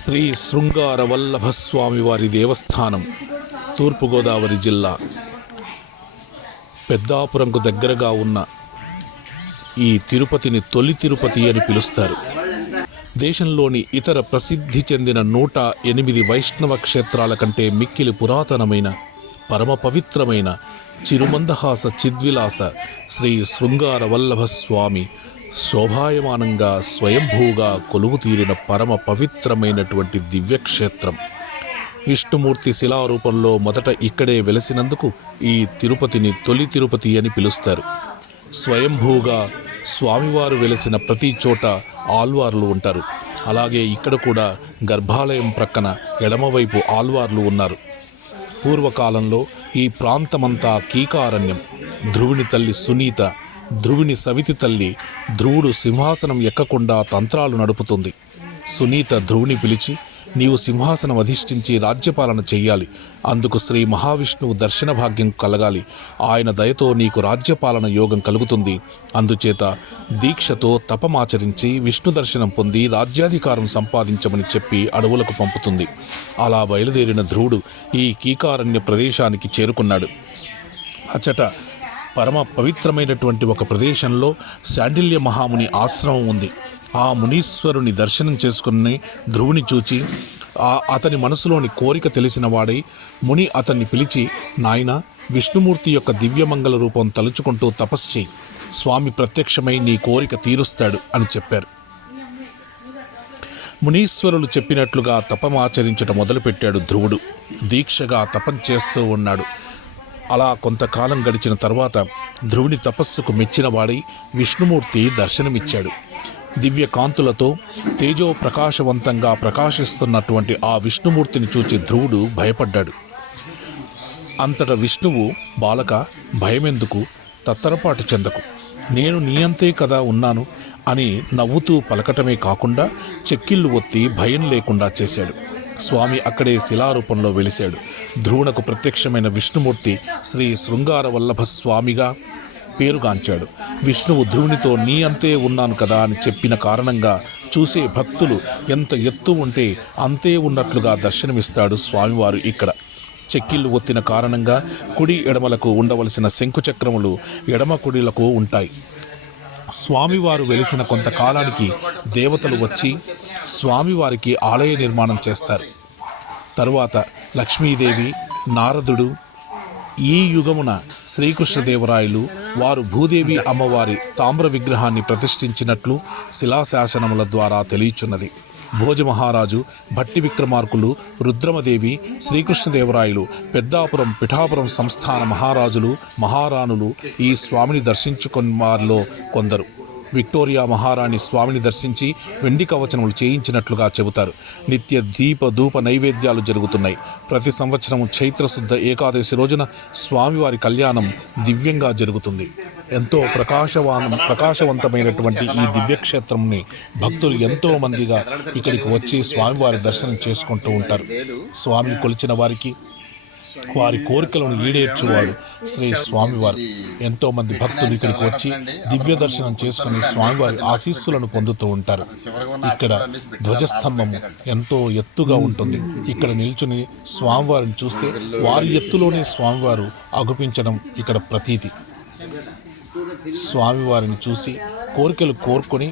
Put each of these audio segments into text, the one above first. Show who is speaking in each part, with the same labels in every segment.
Speaker 1: శ్రీ శృంగార వల్లభ స్వామివారి దేవస్థానం తూర్పుగోదావరి జిల్లా. పెద్దాపురంకు దగ్గరగా ఉన్న ఈ తిరుపతిని తొలి తిరుపతి అని పిలుస్తారు. దేశంలోని ఇతర ప్రసిద్ధి చెందిన నూట ఎనిమిది వైష్ణవ క్షేత్రాల కంటే మిక్కిలి పురాతనమైన పరమ పవిత్రమైన చిరుమందహాస చిద్విలాస శ్రీ శృంగార వల్లభ స్వామి శోభాయమానంగా స్వయంభూగా కొలువుతీరిన పరమ పవిత్రమైనటువంటి దివ్యక్షేత్రం. విష్ణుమూర్తి శిలారూపంలో మొదట ఇక్కడే వెలసినందుకు ఈ తిరుపతిని తొలి తిరుపతి అని పిలుస్తారు. స్వయంభూగా స్వామివారు వెలసిన ప్రతి చోట ఆల్వార్లు ఉంటారు. అలాగే ఇక్కడ కూడా గర్భాలయం ప్రక్కన ఎడమవైపు ఆల్వార్లు ఉన్నారు. పూర్వకాలంలో ఈ ప్రాంతమంతా కీకారణ్యం. ధ్రువుని తల్లి సునీత ధ్రువుని సవితి తల్లి ధ్రువుడు సింహాసనం ఎక్కకుండా తంత్రాలు నడుపుతుంది. సునీత ధ్రువుని పిలిచి నీవు సింహాసనం అధిష్ఠించి రాజ్యపాలన చెయ్యాలి. అందుకు శ్రీ మహావిష్ణువు దర్శన భాగ్యం కలగాలి. ఆయన దయతో నీకు రాజ్యపాలన యోగం కలుగుతుంది. అందుచేత దీక్షతో తపమాచరించి విష్ణు దర్శనం పొంది రాజ్యాధికారం సంపాదించమని చెప్పి అడవులకు పంపుతుంది. అలా బయలుదేరిన ధ్రువుడు ఈ కీకారణ్య ప్రదేశానికి చేరుకున్నాడు. అచట పరమ పవిత్రమైనటువంటి ఒక ప్రదేశంలో శాండిల్య మహాముని ఆశ్రమం ఉంది. ఆ మునీశ్వరుని దర్శనం చేసుకుని ధ్రువుని చూచి అతని మనసులోని కోరిక తెలిసిన వాడై ముని అతన్ని పిలిచి నాయన విష్ణుమూర్తి యొక్క దివ్యమంగళ రూపం తలుచుకుంటూ తపస్సు చేయి. స్వామి ప్రత్యక్షమై నీ కోరిక తీరుస్తాడు అని చెప్పారు. మునీశ్వరులు చెప్పినట్లుగా తపమాచరించట మొదలుపెట్టాడు ధ్రువుడు. దీక్షగా తపం చేస్తూ ఉన్నాడు. అలా కొంతకాలం గడిచిన తర్వాత ధ్రువుని తపస్సుకు మెచ్చినవాడై విష్ణుమూర్తి దర్శనమిచ్చాడు. దివ్య కాంతులతో తేజో ప్రకాశవంతంగా ప్రకాశిస్తున్నటువంటి ఆ విష్ణుమూర్తిని చూచి ధ్రువుడు భయపడ్డాడు. అంతట విష్ణువు బాలక భయమెందుకు? తత్తరపాటు చెందకు. నేను నీయంతే కదా ఉన్నాను అని నవ్వుతూ పలకటమే కాకుండా చెక్కిళ్ళు ఒత్తి భయం లేకుండా చేశాడు. స్వామి అక్కడే శిలారూపంలో వెలిశాడు. ధ్రువునకు ప్రత్యక్షమైన విష్ణుమూర్తి శ్రీ శృంగార వల్లభ స్వామిగా పేరుగాంచాడు. విష్ణువు ధ్రువునితో నీ అంతే ఉన్నాను కదా అని చెప్పిన కారణంగా చూసే భక్తులు ఎంత ఎత్తు ఉంటే అంతే ఉన్నట్లుగా దర్శనమిస్తాడు స్వామివారు ఇక్కడ. చెక్కిళ్ళు ఒత్తిన కారణంగా కుడి ఎడమలకు ఉండవలసిన శంకుచక్రములు ఎడమ కుడిలకు ఉంటాయి. స్వామివారు వెలిసిన కొంతకాలానికి దేవతలు వచ్చి స్వామివారికి ఆలయ నిర్మాణం చేస్తారు. తరువాత లక్ష్మీదేవి నారదుడు ఈ యుగమున శ్రీకృష్ణదేవరాయలు వారు భూదేవి అమ్మవారి తామ్ర విగ్రహాన్ని ప్రతిష్ఠించినట్లు శిలాశాసనముల ద్వారా తెలియచున్నది. భోజమహారాజు భట్టి విక్రమార్కులు రుద్రమదేవి శ్రీకృష్ణదేవరాయలు పెద్దాపురం పిఠాపురం సంస్థాన మహారాజులు మహారాణులు ఈ స్వామిని దర్శించుకున్న వారిలో కొందరు. విక్టోరియా మహారాణి స్వామిని దర్శించి వెండి కవచములు చేయించినట్లుగా చెబుతారు. నిత్య దీప ధూప నైవేద్యాలు జరుగుతున్నాయి. ప్రతి సంవత్సరం చైత్రశుద్ధ ఏకాదశి రోజున స్వామివారి కళ్యాణం దివ్యంగా జరుగుతుంది. ఎంతో ప్రకాశవానం ప్రకాశవంతమైనటువంటి ఈ దివ్యక్షేత్రంని భక్తులు ఎంతో మందిగా ఇక్కడికి వచ్చి స్వామివారి దర్శనం చేసుకుంటూ ఉంటారు. స్వామిని కొలిచిన వారికి వారి కోరికలను ఈడేర్చువాడు శ్రీ స్వామివారు. ఎంతో మంది భక్తులు ఇక్కడికి వచ్చి దివ్య దర్శనం చేసుకుని స్వామివారి ఆశీస్సులను పొందుతూ ఉంటారు. ఇక్కడ ధ్వజస్తంభము ఎంతో ఎత్తుగా ఉంటుంది. ఇక్కడ నిల్చుని స్వామివారిని చూస్తే వారి ఎత్తులోనే స్వామివారు అగుపించడం ఇక్కడ ప్రతీతి. స్వామివారిని చూసి కోరికలు కోరుకొని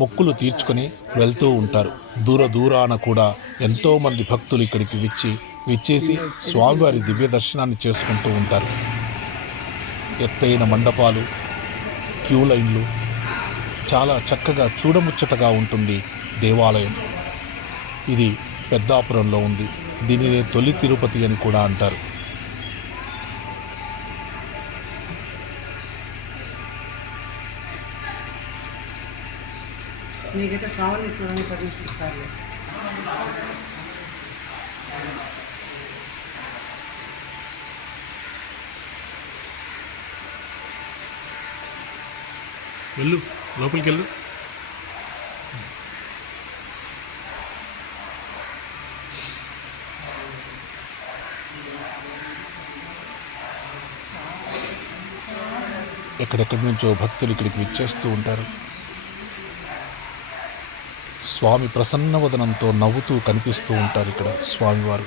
Speaker 1: మొక్కులు తీర్చుకొని వెళ్తూ ఉంటారు. దూర దూరాన కూడా ఎంతోమంది భక్తులు ఇక్కడికి విచ్చి విచ్చేసి స్వామివారి దివ్య దర్శనాన్ని చేసుకుంటూ ఉంటారు. ఎత్తైన మండపాలు క్యూ లైన్లు చాలా చక్కగా చూడముచ్చటగా ఉంటుంది దేవాలయం. ఇది పెద్దాపురంలో ఉంది. దీనినే తొలి తిరుపతి అని కూడా అంటారు.
Speaker 2: మీకైతే స్వామి
Speaker 1: వెళ్ళు లోపలికి వెళ్ళు ఎక్కడెక్కడి నుంచో భక్తులు ఇక్కడికి విచ్చేస్తూ ఉంటారు. స్వామి ప్రసన్నవదనంతో నవ్వుతూ కనిపిస్తూ ఉంటారు ఇక్కడ స్వామివారు.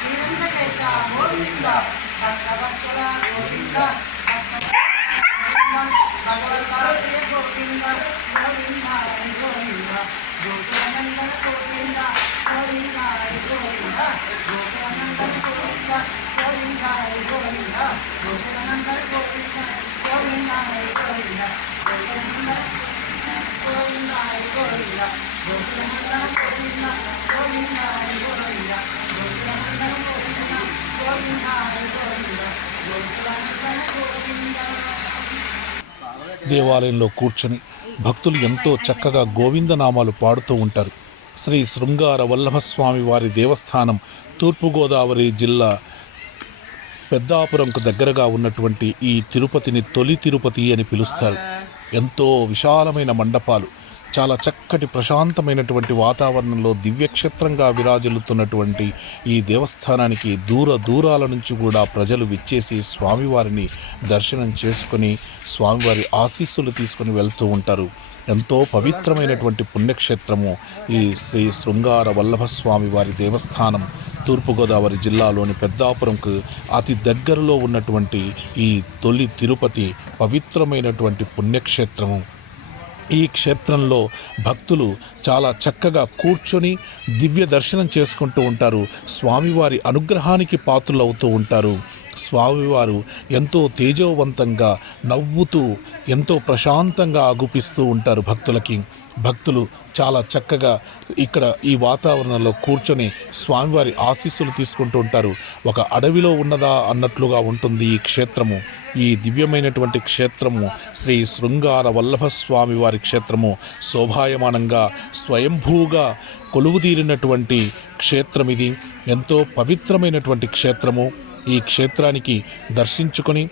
Speaker 2: శ్రీ వెంకటేశ గోవింద భక్తవత్సల గోవింద భగవద్గీత గోవింద గోవింద హరి గోవింద గోకులనందన గోవింద గోవింద హరి గోవింద గోకులనందన గోవింద గోవింద హరి గోవింద గోకులనందన గోవింద గోవింద హరి గోవింద గోకులనందన గోవింద హరి గోవింద గోకులనందన గోవింద గోవింద హరి గోవింద గోకులనందన గోవింద గోవింద హరి గోవింద గోకులనందన గోవింద
Speaker 1: దేవాలయంలో కూర్చొని భక్తులు ఎంతో చక్కగా గోవిందనామాలు పాడుతూ ఉంటారు. శ్రీ శృంగార వల్లభస్వామి వారి దేవస్థానం తూర్పుగోదావరి జిల్లా పెద్దాపురంకు దగ్గరగా ఉన్నటువంటి ఈ తిరుపతిని తొలి తిరుపతి అని పిలుస్తారు. ఎంతో విశాలమైన మండపాలు చాలా చక్కటి ప్రశాంతమైనటువంటి వాతావరణంలో దివ్యక్షేత్రంగా విరాజిల్లుతున్నటువంటి ఈ దేవస్థానానికి దూర దూరాల నుంచి కూడా ప్రజలు విచ్చేసి స్వామివారిని దర్శనం చేసుకుని స్వామివారి ఆశీస్సులు తీసుకుని వెళ్తూ ఉంటారు. ఎంతో పవిత్రమైనటువంటి పుణ్యక్షేత్రము ఈ శ్రీ శృంగార వల్లభస్వామి వారి దేవస్థానం. తూర్పుగోదావరి జిల్లాలోని పెద్దాపురంకు అతి దగ్గరలో ఉన్నటువంటి ఈ తొలి తిరుపతి పవిత్రమైనటువంటి పుణ్యక్షేత్రము. ఈ క్షేత్రంలో భక్తులు చాలా చక్కగా కూర్చొని దివ్య దర్శనం చేసుకుంటూ ఉంటారు. స్వామివారి అనుగ్రహానికి పాత్రులవుతూ ఉంటారు. స్వామివారు ఎంతో తేజోవంతంగా నవ్వుతూ ఎంతో ప్రశాంతంగా అగుపిస్తూ ఉంటారు భక్తులకి. భక్తులు చాలా చక్కగా ఇక్కడ ఈ వాతావరణంలో కూర్చొని స్వామివారి ఆశీస్సులు తీసుకుంటూ ఉంటారు. ఒక అడవిలో ఉన్నదా అన్నట్లుగా ఉంటుంది ఈ క్షేత్రము. ఈ దివ్యమైనటువంటి క్షేత్రము శ్రీ శృంగార వల్లభ స్వామి వారి క్షేత్రము శోభాయమానంగా స్వయంభూగా కొలువుదీరినటువంటి క్షేత్రం ఇది ఎంతో పవిత్రమైనటువంటి క్షేత్రము. ఈ క్షేత్రానికి దర్శించుకొని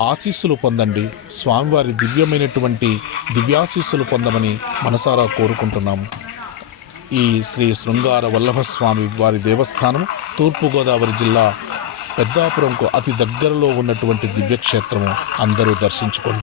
Speaker 1: ఆశీస్సులు పొందండి. స్వామివారి దివ్యమైనటువంటి దివ్యాశీస్సులు పొందమని మనసారా కోరుకుంటున్నాము ఈ శ్రీ శృంగార వల్లభ స్వామి వారి దేవస్థానం తూర్పుగోదావరి జిల్లా పెద్దాపురంకు అతి దగ్గరలో ఉన్నటువంటి దివ్యక్షేత్రము. అందరూ దర్శించుకోండి.